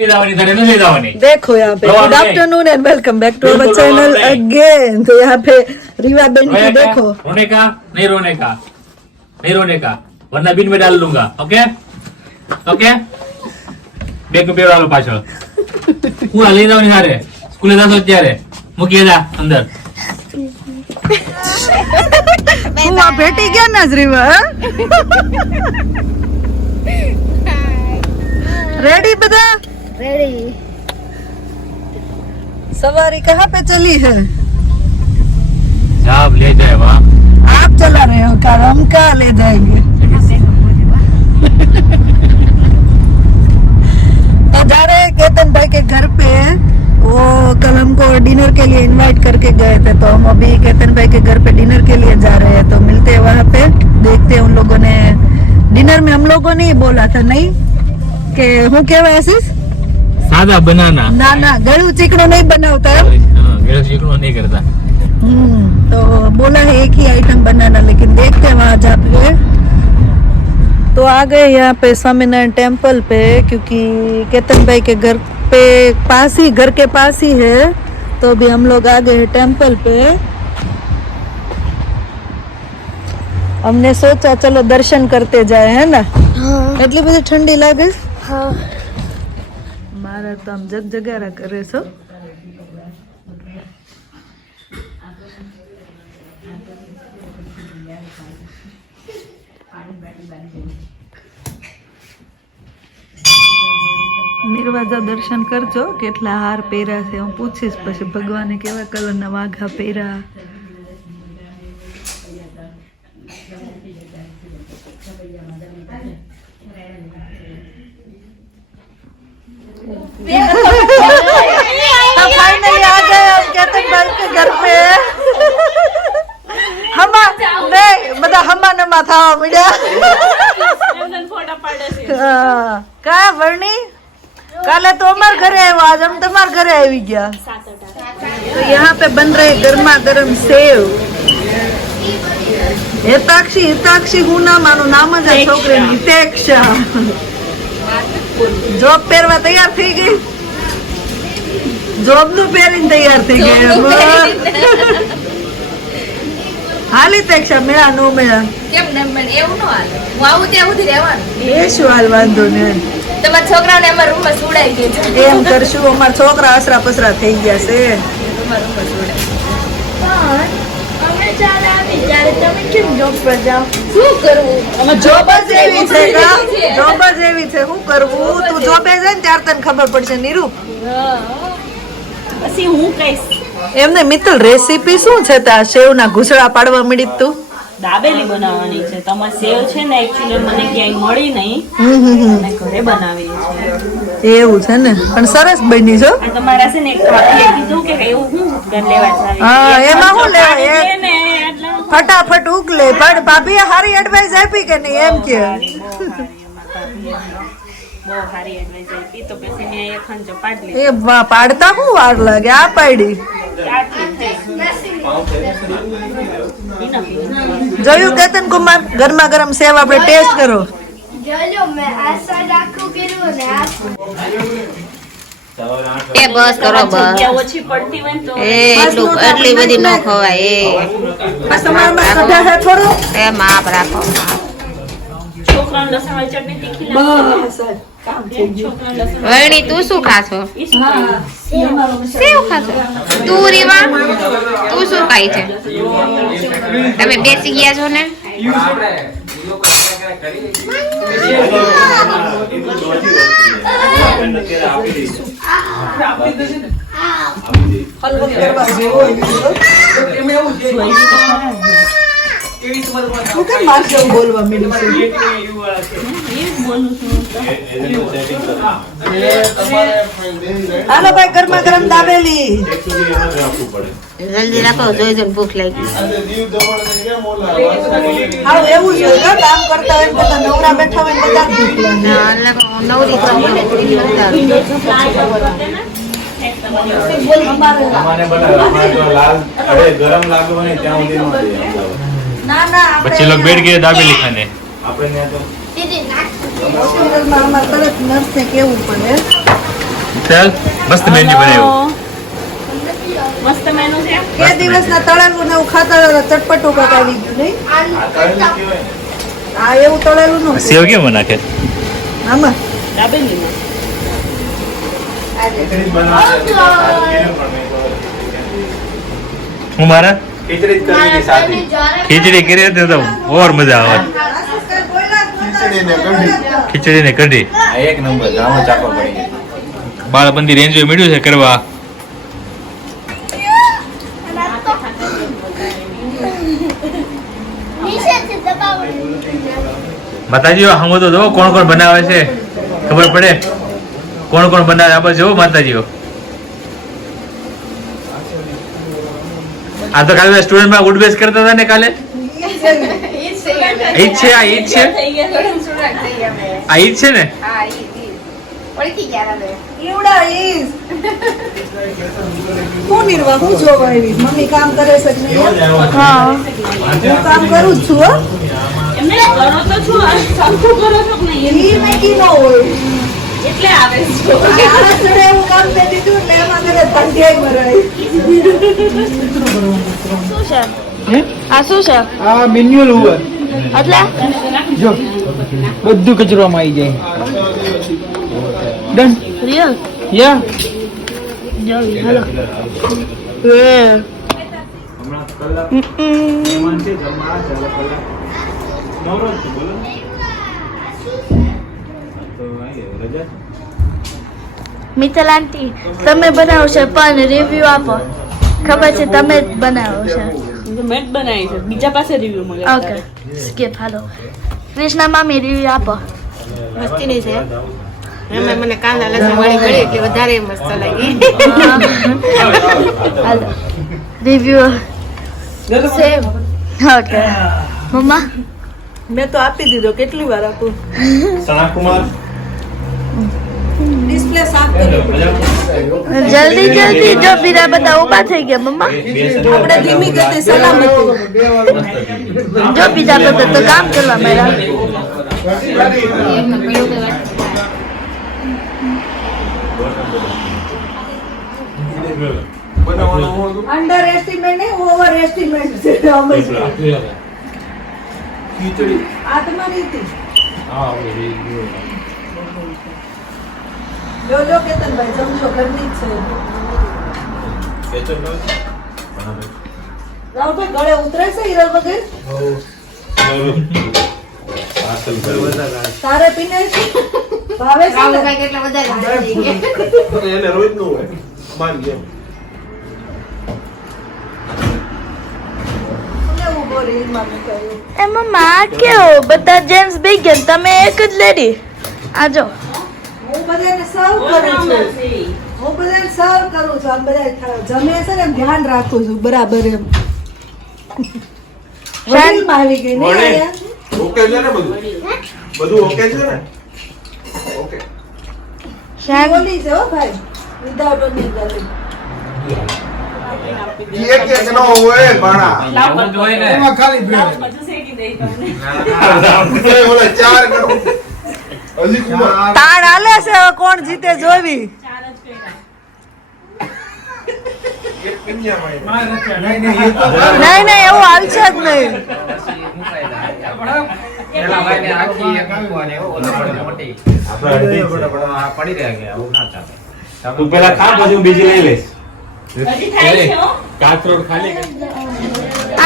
देखो यहाँ पे good afternoon and welcome back to our channel again. तो यहाँ पे रीवा बहन की देखो, रोने का नहीं, रोने का नहीं, रोने का, वरना बिन में डाल दूंगा। ओके ओके, બેગ પેર વાળો પાછળ હું લઈ જાવ ને હારે સ્કૂલે જાતો ત્યારે મૂકી દા અંદર। હું આ ભેટી ગયા ના રીવા रेडी बता रेडी। सवारी कहाँ पे चली है? जाब ले जाए वहाँ, आप चला रहे हो कार, हम कहाँ ले जाएंगे? तो जा रहे हैं केतन भाई के घर पे। वो कल हमको डिनर के लिए इनवाइट करके गए थे, तो हम अभी केतन भाई के घर पे डिनर के लिए जा रहे हैं। तो मिलते हैं वहाँ पे, देखते हैं। उन लोगों ने डिनर में हम लोगों ने ही बोला था नहीं કે હું કેવા આશીષ સાદા બનાના ના ના ગળું ચીકણું નહીં બનાવતા એમ। हाँ, गैस चिकनो नहीं करता। तो बोला है एक ही आइटम बनाना, लेकिन देखते हैं वहाँ जाके। तो आ गए यहाँ पे स्वामीनारायण टेम्पल पे, क्योंकि केतन भाई के घर पे पास ही, घर के पास ही है। तो अभी हम लोग आ गए हैं टेम्पल पे। हमने सोचा चलो दर्शन करते जाए, है ना। એટલી બધી ઠંડી લાગે। हाँ મારા તો આમ જગજગારા કરે છો। નિર્વાજા દર્શન કરજો, કેટલા હાર પહેર્યા છે હું પૂછીશ પછી ભગવાને કેવા કલરના વાઘા પહેર્યા। तो फाइनली आ गए हम केतन भाई के घर पे। हमा नहीं बता हमा नमा था मीडिया का वर्णी काले तो हमारे घरे आए, आज हम तुम्हारे घरे आई गया। तो यहाँ पे बन रहे गर्मा गर्म सेव। हिताक्षी हिताक्षी हूँ ना मानो नाम ज छोकरे हितेक्षा જોબ પહેરવા તૈયાર થઈ ગઈ, જોબ નું પહેરીને તૈયાર થઈ ગઈ। હાલી તેક્ષા મેળા નો મેળા કેમ નંબર એવું ન હાલે, હું આવું ત્યાં સુધી રહેવાનું। એ શું હાલ વાંધો ને, તમારા છોકરાઓને અમારા રૂમમાં સુડાઈ દેજો। એમ કરશું। અમારા છોકરા આસરા પસરા થઈ ગયા છે। તમારા રૂમમાં સુડાઈ અમે ચાલે આવી ત્યારે તમે કેમ જોબ પર જાઓ? શું કરવું? જોબ જ એવી છે કા, જોબ જ એવી છે। શું કરવું? તું જોબે જાય ને ત્યારે તને ખબર પડશે નીરુ। પછી હું કહીશ એમને મિત્તલ રેસીપી શું છે? તા સેવ ના ઘૂસડા પાડવા મળી તું? દાબેલી બનાવવાની છે। તમારે સેવ છે ને એકચ્યુઅલી મને ક્યાંય મળી નહીં, અને ઘરે બનાવી છે। એવું છે ને, પણ સરસ બની છો। અને તમારા છે ને એક કાકીએ કીધું કે એવું હું ઘર લેવા જાવી। હા, એમાં હું લેવા? ને એટલે ફટાફટ ઉકલે। પણ ભાભીએ સારી એડવાઇસ આપી કે નહીં એમ કે? બહુ સારી એડવાઇસ આપી, તો પછી મેં એક ખંજો પાડલી। એ વાહ, પાડતા હું વાર લાગે? આ પાડી જોયું કેતન કુમાર? ગરમા ગરમ સેવ આપણે ટેસ્ટ કરો। જોજો મેં આ સાઈડ આખું કર્યું ને આ એ બસ કરો બસ। જગ્યા ઓછી પડતી હોય ને તો એ એટલી બધી ન ખવાય। બસ તમારામાં સભ્ય છે થોડું? એ માપ રાખો। છોકરાને લસણવાળી ચટણી તીખી બસ છોકરાને લસણ વર્ણી તું શું ખાશો? ઈ શું કરે? સેવ ખાશો તું? રીવા તું શું ખાય છે? તમે બેસી ગયા છો ને? તું કેમ માર જેવું બોલવા માંડી છે? હાલો ભાઈ, ગરમા ગરમ દાબેલી। જલ્દી રાખો, જોઈ જોઈને ભૂખ લાગી। આવ એવું જ હોય, કામ કરતા હોય બધા નવરા બેઠા હોય બધા ભૂખ લાગે। નવરી गरम लागो नहीं ત્યાં સુધી નો દે। ના ના, बच्चे लोग बैठ गए दाबेली खाने। દીદી નાખ હોસ્પિટલમાં અમારે તરત નર્સને કેવું પડે ચાલ મસ્ત મેન્યુ બનાવ્યું. મસ્ત મેનુ છે. બે દિવસના તળેલું ને એવું ખાતા હતા, ચટપટું કાંઈક આવી ગયું નહીં? હા, એવું તળેલું નું સેવ કેમ નાખે? આમાં દાબેલીમાં. હું મારા ખીચડી કરી હતી તો ઓર મજા આવે. ખીચડી ને કઢી એક નંબર જામો ચાપો પડી ગઈ. બાળ મંદિર એન્જોય મળ્યું છે કરવા. માતાજીઓ હમ તો જો કોણ કોણ બનાવે છે ખબર પડે. કોણ કોણ બનાવે આપણે જોવો માતાજીઓ. આ તો કાલે સ્ટુડન્ટ માં ઉડબેસ કરતા હતા ને કાલે. ઈદ છે આ ઈદ છે આ ઈદ છે ને. ઈવડા ઈસ. હું નિર્વા હું જોવા આવી? મમ્મી કામ કરે છે કે નહીં? હા, હું કામ કરું જ છું હો. એમને કરો તો છો સરખું કરો છો કે નહીં ઈ મેગી ન હોય. એટલે આવે છો. આ ચડે એવું કામ દે દીધું એટલે એમાં કરે ધંધે મરાય. શું છે આ શું છે આ મેન્યુઅલ ઓવર એટલે જો બધું કચરોમાં આવી જાય ડન રિયલ યા જોઈ હાલો મિત્તલ આંટી તમે બનાવો છો પણ રિવ્યુ આપો. ખબર છે તમે જ બનાવો છો. મેં જ બનાવી છે, બીજા પાસે રિવ્યુ મળે. ઓકે સ્કીપ હાલો. કૃષ્ણા મામી રિવ્યુ આપો. મસ્તીની છે. એમાં મને કાંદા લસણ વાળી મળી એટલે વધારે મસ્ત લાગી. હાલો રિવ્યુ સેમ. ઓકે મમ્મા મેં તો આપી દીધો. કેટલી વાર આપું? સનાકુમાર ડિસ્પ્લે સાફ કર્યું. જલ્દી જલ્દી જો બીજા બધા ઊભા થઈ ગયા મમ્મા. આપણે ધીમી ગતિ સલામતી. જો બીજા બધા તો કામ કરવા માંડ્યા. અંડર એસ્ટિમેટ નહીં, ઓવર એસ્ટિમેટ છે. આત્મનીતિ. જો જો કેતનભાઈ જમશો ઘરની જ છે. રાવભાઈ ગળે ઉતરે છે હીરા વગર? તારે પીને છે? ભાવે છે ને? કેટલા બધા એને રોજ નું હોય મારી જેમ. કેવું બોલી ઈમાં મેં કહ્યું. એ મમ્મા કેવું બધા જેન્ટ્સ બે ગયા તમે એક જ લેડી. આજો હું બધાને સર્વ કરું છું. હું બધાને સર્વ કરું છું. આમ બધા જમે છે ને એમ ધ્યાન રાખું છું બરાબર એમ. વડીલમાં આવી ગઈ ને વડીલ. અહીંયા. ઓકે છે ને બધું બધું ઓકે છે ને ઓકે. બોલી છે હો ભાઈ. વિધાઉટ ઓની ગલી. એક એક નો હોય બાણા એમાં ખાલી ભેળ બધું શેકી દઈ તમને. ઓલા ચાર કરો હજી કુમાર તાણ હાલે છે હવે કોણ જીતે જોવી. ચાર જ કર્યા. એક કન્યા માં નહીં નહીં એ તો નહીં નહીં એવું હાલશે જ નહીં. તું પેલા ખા પછી હું બીજી લઈ લઈશ. હજી થાય છે હો. કાચરોડ ખાલી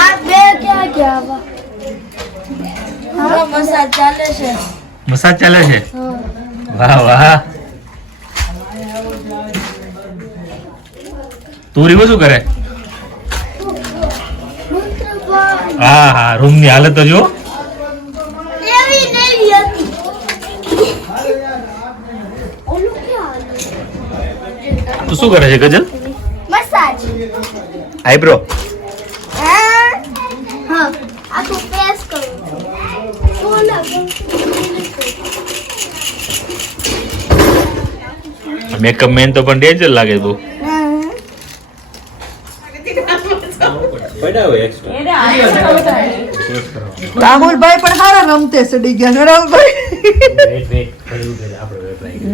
આ બે ક્યાં ગયા હા મસાજ ચાલે છે. મસાજ ચાલે છે. વાહ વાહ. તું રીવો શું કરે? હા હા રૂમ ની હાલત તો જો. એવી નહીં હતી. તું શું કરે છે ગજલ? મસાજ. આઈબ્રો. હા આખું પ્રેસ કરું. મેકઅપ મેન તો પણ ડેન્જર લાગે બહુ. એને આ રાહુલભાઈ પણ સારા રમતે ચડી ગયા છે રાહુલભાઈ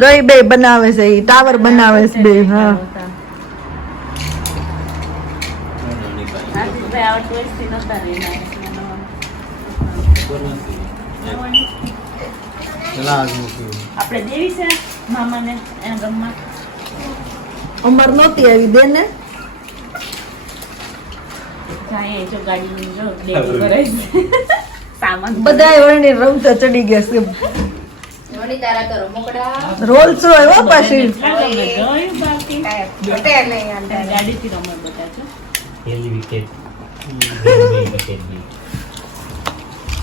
દહીં બે બનાવે છે ઈ ટાવર બનાવે છે બે હા આપણે દેવી છે મામાને એના ગામમાં અમાર નહોતી આવી દે ને જાય જો ગાડી જો ડેલી કરે છે સામાન બધા વરણી રમતા ચડી ગયા છે રોલ છો આવ્યો પાછી જોયું બાકી ગાડીથી રમત બધા છે પહેલી વિકેટ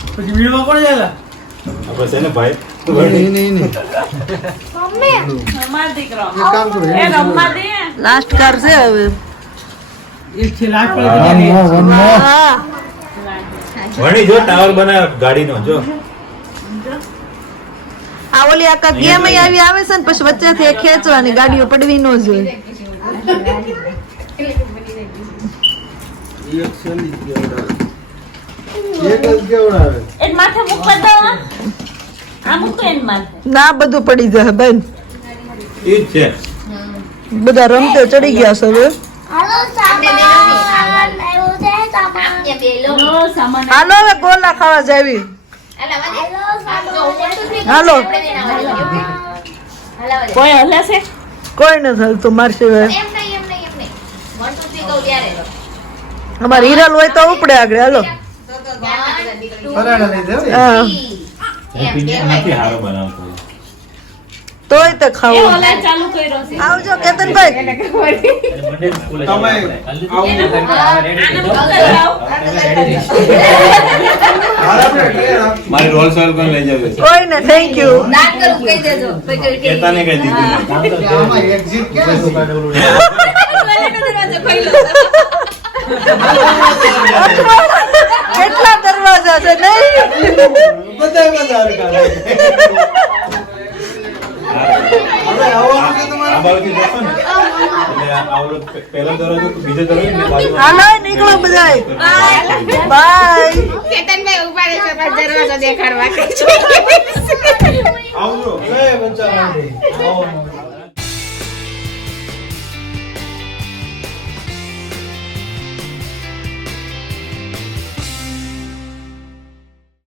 પછી વીણવા કોણ જાય બસ એને ભાઈ અમાર દીકરો એ રમવા દે લાસ્ટ કાર છે હવે એક છે લાટ પર હા વણી જો ટાવર બનાવ ગાડીનો જો આ ઓલી આકા ગેમ આવી આવે છે ને પછી વચ્ચેથી એક ખેંચવાની ગાડીઓ પડવી ન જોઈએ એ માથે મૂકવા દો આ મૂકો એન માથે ના બધું પડી જાય બેન ઈ જ છે બધા રમતે ચડી ગયા છે હવે લો સામાન હાલો હવે ગોલા ખાવા જાવી હાલો કોઈ હલે છે કોઈ નથી હાલતું માર સિવાય અમારે હિરલ હોય તો ઉપડે આગળ હાલો હા નથી હારો બનાવતો તોય તે એ ખાવું ઓલા ચાલુ કર્યો છે આવજો કેતનભાઈ મંડે સ્કૂલે તમે આને મોકલાવ મારી રોલ સોલ કોણ લઈ જાવે કોઈ ને થેન્ક યુ કેતાને કહી દીધું કેટલા દરવાજા છે નહીં આ બાજુથી જશો ને એટલે આવડો પહેલો દરવાજો બીજો દરવાજો ને બાજુમાં હાલો નીકળો બધાય બાય કેતનભાઈ ઉભા રહેશે પણ દરવાજો દેખાડવા આવજો એ બચ્ચા